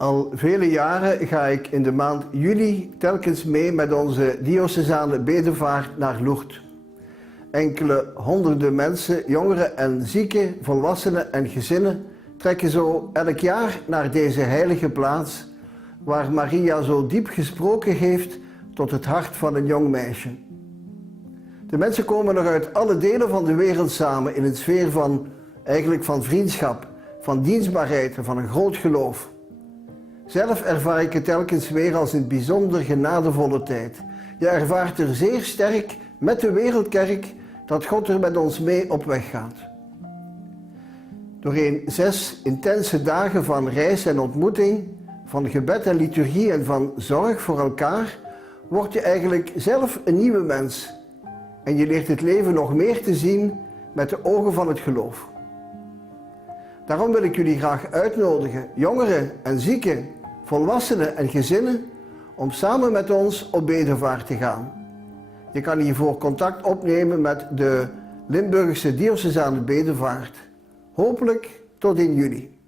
Al vele jaren ga ik in de maand juli telkens mee met onze diocesane bedevaart naar Lourdes. Enkele honderden mensen, jongeren en zieken, volwassenen en gezinnen trekken zo elk jaar naar deze heilige plaats, waar Maria zo diep gesproken heeft tot het hart van een jong meisje. De mensen komen er uit alle delen van de wereld samen in een sfeer van vriendschap, van dienstbaarheid en van een groot geloof. Zelf ervaar ik het telkens weer als een bijzonder genadevolle tijd. Je ervaart er zeer sterk met de Wereldkerk dat God er met ons mee op weg gaat. Doorheen 6 intense dagen van reis en ontmoeting, van gebed en liturgie en van zorg voor elkaar, word je eigenlijk zelf een nieuwe mens. En je leert het leven nog meer te zien met de ogen van het geloof. Daarom wil ik jullie graag uitnodigen, jongeren en zieken, volwassenen en gezinnen, om samen met ons op bedevaart te gaan. Je kan hiervoor contact opnemen met de Limburgse Diocesane Bedevaart. Hopelijk tot in juli.